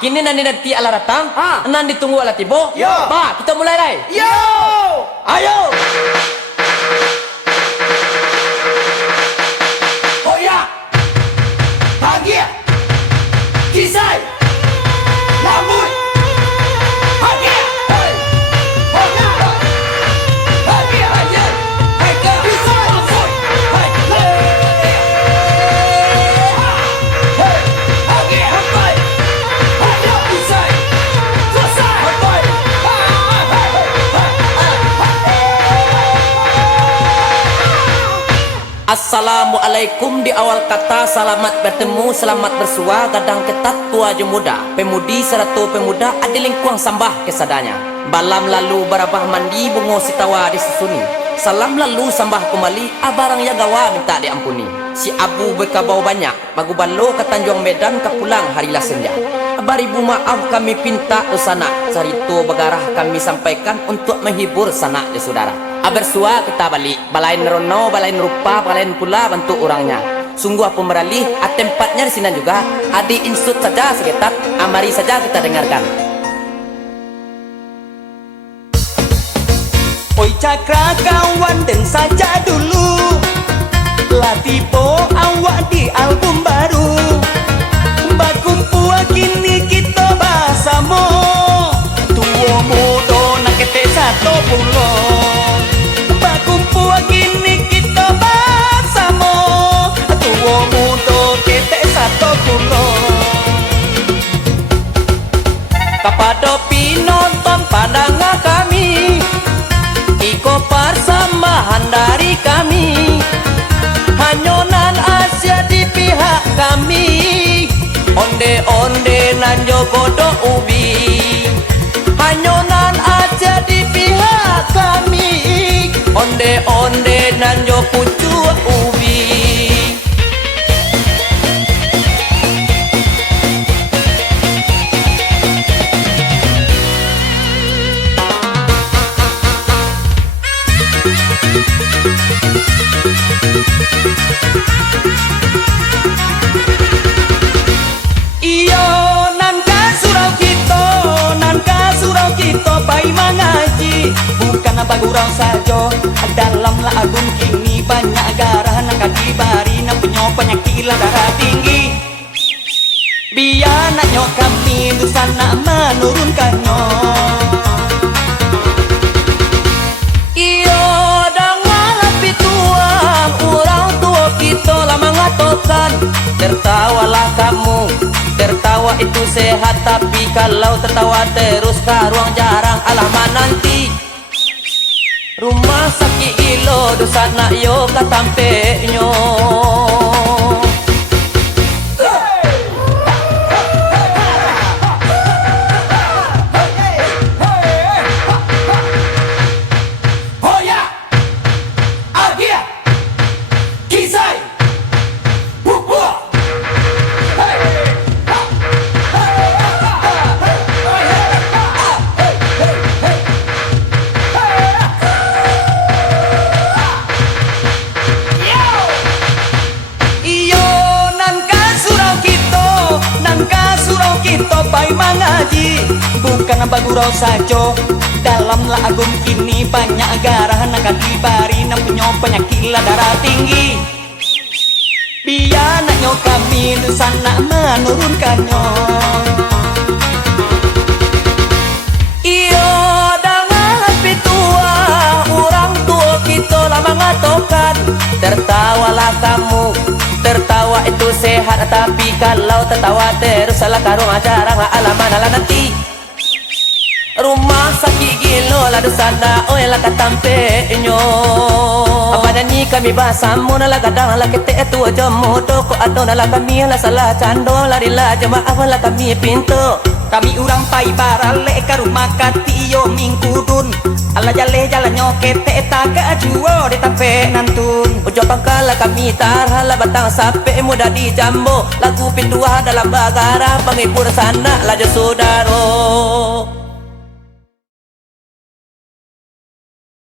Kini nanti ala datang. Nanti tunggu ala tibo. Yo. Ba, kita mulai lai. Yo! Ayo. Hoya! Bahagia! Kisai! Namun! Bahagia! Hey! Hoya! Bahagia! Bahagia! Hey, kisai! Hey! Hey! Bahagia! Hey! Bahagia! Kisai! Selesai! Hey! Assalamualaikum. Di awal kata selamat bertemu, selamat bersua. Gadang ketat tua je muda, pemudi seratu pemuda ada lingkuang sambah kesadanya. Balam lalu barabah mandi, bungo sitawa disusuni. Salam lalu sambah kembali, abarang ya gawa minta diampuni. Si Abu berkabau banyak, bagu balo ke Tanjung Medan ke pulang harilah senja. Baribu maaf kami pinta dosana, carito bagarah kami sampaikan untuk menghibur sanak ya saudara. Bersua kita balik, balain rono, balain rupa, balain pula bentuk orangnya. Sungguh pemeralih, tempatnya di sini juga. Adi insut saja sekitar, mari saja kita dengarkan. Oi cakra kawan dan saja dulu Latipo awak di album baru Bakumpu kini kita basamo Tuo mudo nak kete satu pulo Bakumpu kini kita basamo Tuo mudo kete satu pulo Kepada penonton pandangan kami Iko persembahan dari kami Hanyonan Asia di pihak kami Onde-onde nan jogodo ubi Hanyonan Asia di pihak kami Onde-onde nan jokucu ubi Iyo nan ka surau kita pai mengaji bukan bagurau saja dalam lagun kini banyak garah nang kaki bari nang penyakit darah tinggi biar naknyo kami dusana menurunkannya iyo dengan api tuang orang tua kita lama ngatokan tertawalah kamu tertawa itu sehat tapi kalau tertawa terus karuang jarang alamat nanti rumah sakit ilo dosa nak yo katampenyo Hoya! Bahagia! Kisai! Bubua! Hey! iyo nan ka surau kita pai mengaji bukan bagurau saja dalam lagun kini banyak garah nang kaki bari nang punya penyakit darah tinggi biar naknyo kami dusana menurunkannya iyo dengan api tua orang tua kita lama ngatokan tertawalah kamu tertawa itu sehat tapi kalau tertawa terus salah karung jarang alaman ala nanti rumah sakit gilo lah dosana oh lah katampenyo apa nyanyi kami bahasamu lah kadang lah kete tu jamu toko atau lah kami lah salah cando lah rila jemaah lah kami pintu kami urang pai barale ke rumah kati yo mingkudun ala jale jalannya kete taga juo di tape nantun ujo pangkala kami tarhala batang sape muda di jambo lagu pintua dalam bagara penghibur sana lajo saudaro